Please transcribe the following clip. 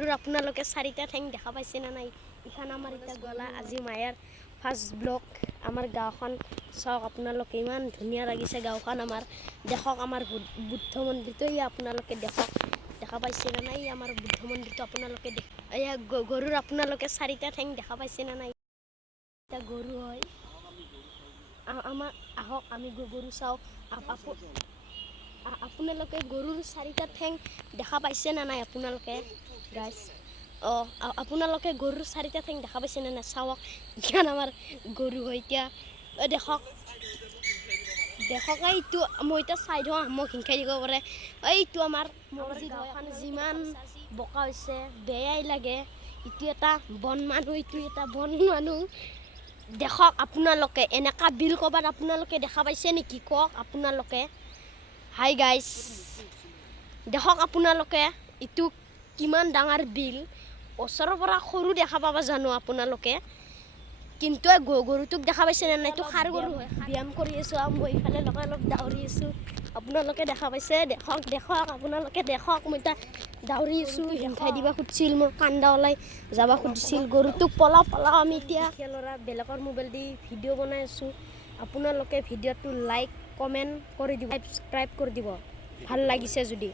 গৰুৰ আপোনালোকে চাৰিটা ঠেং দেখা পাইছে না নাই? ইখান আমাৰ এতিয়া গলা আজি মায়াৰ ফাৰ্ষ্ট ব্লগ। আমাৰ গাঁওখন চাওক আপোনালোকে, ইমান ধুনীয়া লাগিছে গাঁওখন আমাৰ। দেখক আমাৰ বুদ্ধ মন্দিৰটো, আপোনালোকে দেখা পাইছে না নাই? আমাৰ বুদ্ধ মন্দিৰটো আপোনালোকে এয়া গৰুৰ আপোনালোকে চাৰিটা ঠেং দেখা পাইছে না নাই? এতিয়া গৰু হয় আমাৰ, আহক আমি গৰু চাওঁ। আপোনালোকে গৰুৰ চাৰিটা ঠেং দেখা পাইছে না নাই আপোনালোকে গাইছ? আপোনালোকে গৰুৰ চাৰিটা ঠেং দেখা পাইছে না নাই? চাওক কিমান আমাৰ গৰু হয় এতিয়া। দেখক এইটো মই এতিয়া চাই দিওঁ, মোক হিংসাই দিব পাৰে। এইটো আমাৰ মছজিদ হয়। যিমান বোকা হৈছে বেয়াই লাগে। ইটো এটা বন মানুহ, ইটো এটা বন মানুহ। দেখক আপোনালোকে এনেকা বিল ক'বাত আপোনালোকে দেখা পাইছে নেকি কওক আপোনালোকে? হাই গাইছ, দেখক আপোনালোকে ইটো কিমান ডাঙৰ বিল। ওচৰৰ পৰা সৰু দেখা পাব জানো আপোনালোকে, কিন্তু গৰুটোক দেখা পাইছে নে নাই? এইটো সাৰ গৰু হয়। ব্যায়াম কৰি আছোঁ আৰু মই ইফালে অলপ দাউৰি আছোঁ। আপোনালোকে দেখা পাইছে? দেখক আপোনালোকে দেখক, মই এতিয়া দাউৰি আছোঁ। হিংসাই দিব খুজিছিল, মোৰ কান্দা ওলাই যাব খুজিছিল। গৰুটোক পলাও আমি এতিয়া। ল'ৰা বেলেগৰ মোবাইল দি ভিডিঅ' বনাই আছোঁ। আপোনালোকে ভিডিঅ'টো লাইক কমেণ্ট কৰি দিব, ছাবস্ক্ৰাইব কৰি দিব ভাল লাগিছে যদি।